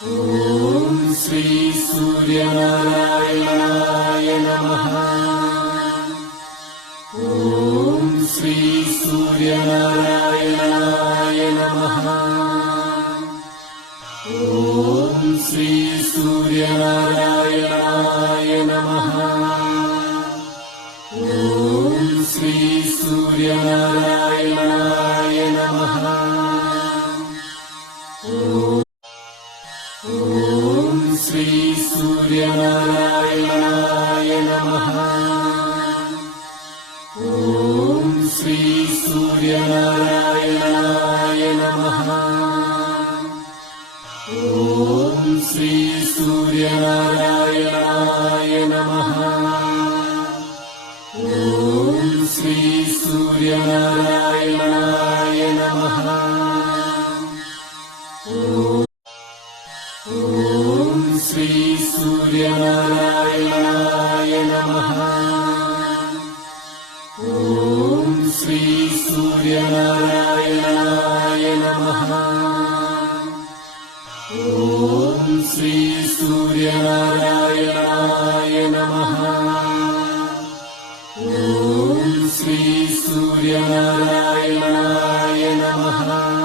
ఓం శ్రీ సూర్యనారాయణాయ నమః. ఓం శ్రీ సూర్యనారాయణాయ నమః. ఓం శ్రీ సూర్యనారాయణాయ నమః. ఓం శ్రీ సూర్యనారాయణాయ నమః. ఓం శ్రీ సూర్యనారాయణాయ నమః. ఓం శ్రీ సూర్యనారాయణాయ నమః. ఓం శ్రీ సూర్యనారాయణాయ నమః. ఓం శ్రీ సూర్యనారాయణాయ నమః. ఓం శ్రీ సూర్యనారాయణాయ నమః. ఓం శ్రీ సూర్యనారాయణాయ నమః. ఓం శ్రీ సూర్యనారాయణాయ నమః. ఓం శ్రీ సూర్యనారాయణాయ నమః.